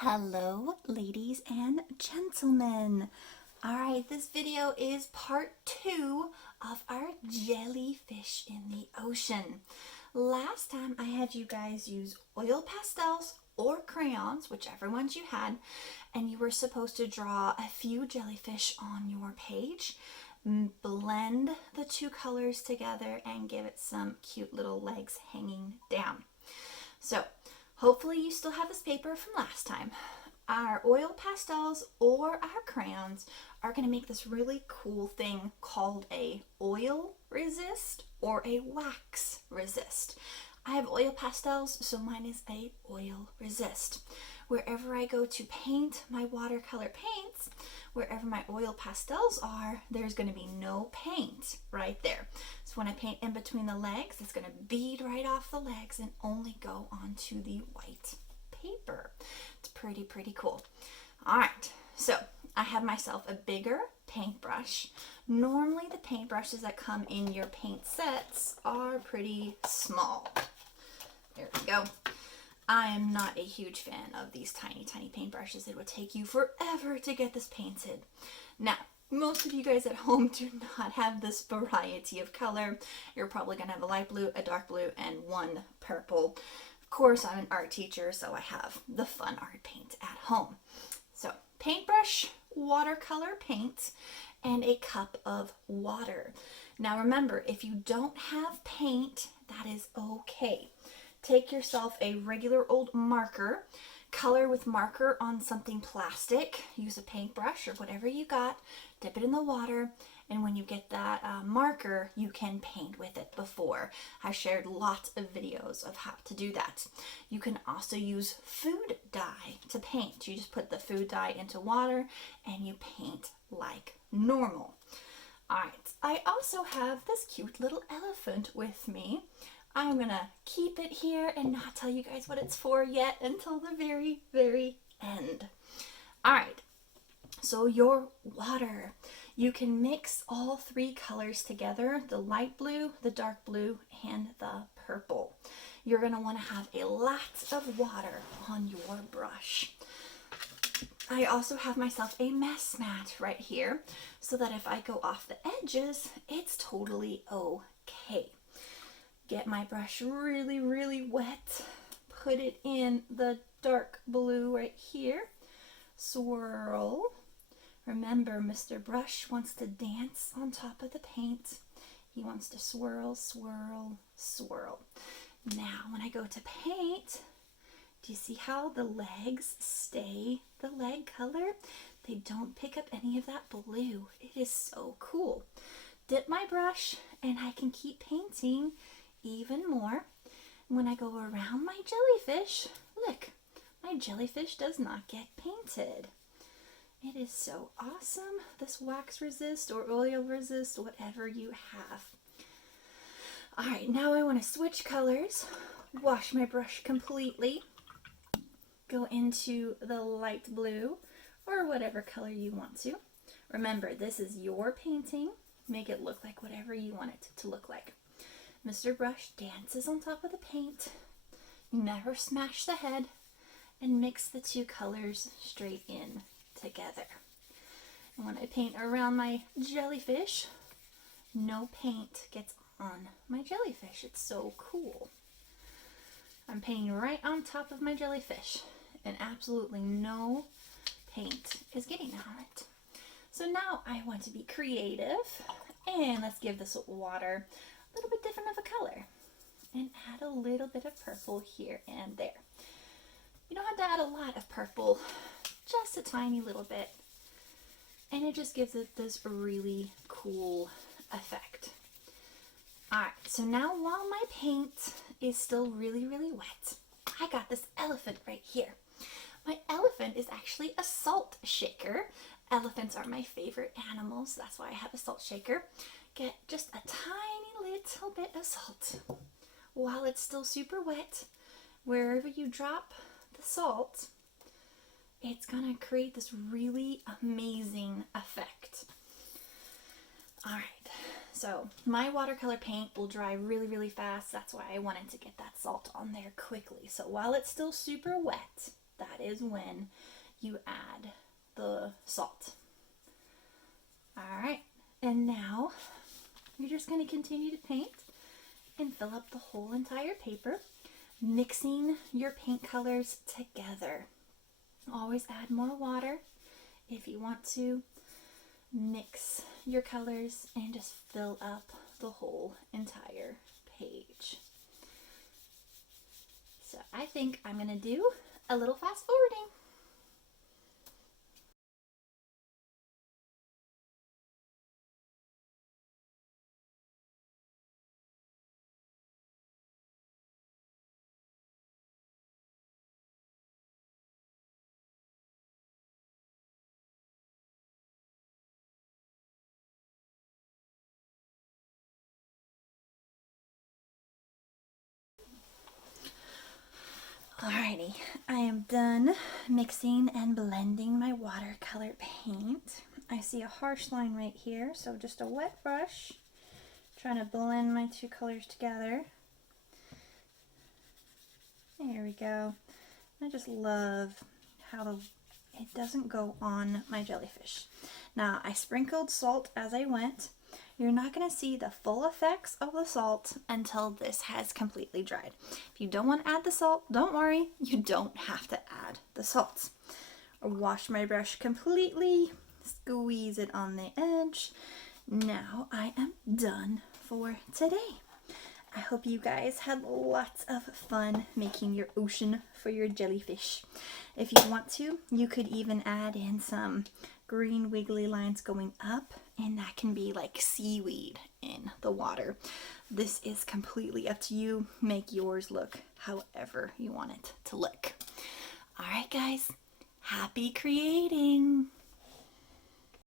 Hello, ladies and gentlemen. All right, this video is part 2 of our jellyfish in the ocean. Last time I had you guys use oil pastels or crayons, whichever ones you had, and you were supposed to draw a few jellyfish on your page, blend the two colors together, and give it some cute little legs hanging down. So hopefully you still have this paper from last time. Our oil pastels or our crayons are going to make this really cool thing called a oil resist or a wax resist. I have oil pastels, so mine is a oil resist. Wherever I go to paint my watercolor paints, wherever my oil pastels are, there's going to be no paint right there. So when I paint in between the legs, it's going to bead right off the legs and only go onto the white paper. It's pretty cool. All right, so I have myself a bigger paintbrush. Normally the paintbrushes that come in your paint sets are pretty small. There we go. I am not a huge fan of these tiny paintbrushes. It would take you forever to get this painted. Now, most of you guys at home do not have this variety of color. You're probably going to have a light blue, a dark blue, and one purple. Of course, I'm an art teacher, so I have the fun art paint at home. So, paintbrush, watercolor paint, and a cup of water. Now remember, if you don't have paint, that is okay. Take yourself a regular old marker, color with marker on something plastic, use a paintbrush or whatever you got, dip it in the water, and when you get that marker, you can paint with it before. I shared lots of videos of how to do that. You can also use food dye to paint. You just put the food dye into water and you paint like normal. All right, I also have this cute little elephant with me. I'm gonna keep it here and not tell you guys what it's for yet until the very end. All right, so your water. You can mix all three colors together, the light blue, the dark blue, and the purple. You're gonna wanna have a lot of water on your brush. I also have myself a mess mat right here so that if I go off the edges, it's totally okay. Get my brush really wet, put it in the dark blue right here, swirl. Remember, Mr. Brush wants to dance on top of the paint. He wants to swirl. Now, when I go to paint, do you see how the legs stay the leg color? They don't pick up any of that blue. It is so cool. Dip my brush and I can keep painting even more. When I go around my jellyfish, look, my jellyfish does not get painted. It is so awesome. This wax resist or oil resist, whatever you have. All right, now I want to switch colors, wash my brush completely, go into the light blue or whatever color you want to. Remember, this is your painting. Make it look like whatever you want it to look like. Mr. Brush dances on top of the paint. You never smash the head and mix the two colors straight in together. And when I paint around my jellyfish, no paint gets on my jellyfish. It's so cool. I'm painting right on top of my jellyfish and absolutely no paint is getting on it. So now I want to be creative and let's give this water a little bit different of a color and add a little bit of purple here and there. You don't have to add a lot of purple, just a tiny little bit, and it just gives it this really cool effect. All right, so now while my paint is still really wet, I got this elephant right here. My elephant is actually a salt shaker. Elephants are my favorite animals, that's why I have a salt shaker. Get just a tiny little bit of salt while it's still super wet. Wherever you drop the salt, it's gonna create this really amazing effect. All right, so my watercolor paint will dry really fast. That's why I wanted to get that salt on there quickly. So while it's still super wet, that is when you add the salt. All right, and now you're just going to continue to paint and fill up the whole entire paper, mixing your paint colors together. Always add more water if you want to. Mix your colors and just fill up the whole entire page. So I think I'm going to do a little fast forwarding. Alrighty, I am done mixing and blending my watercolor paint. I see a harsh line right here, so just a wet brush, trying to blend my two colors together. There we go. I just love how it doesn't go on my jellyfish. Now, I sprinkled salt as I went. You're not going to see the full effects of the salt until this has completely dried. If you don't want to add the salt, don't worry, you don't have to add the salt. Wash my brush completely, squeeze it on the edge. Now I am done for today. I hope you guys had lots of fun making your ocean for your jellyfish. If you want to, you could even add in some green wiggly lines going up, and that can be like seaweed in the water. This is completely up to you. Make yours look however you want it to look. All right, guys, happy creating.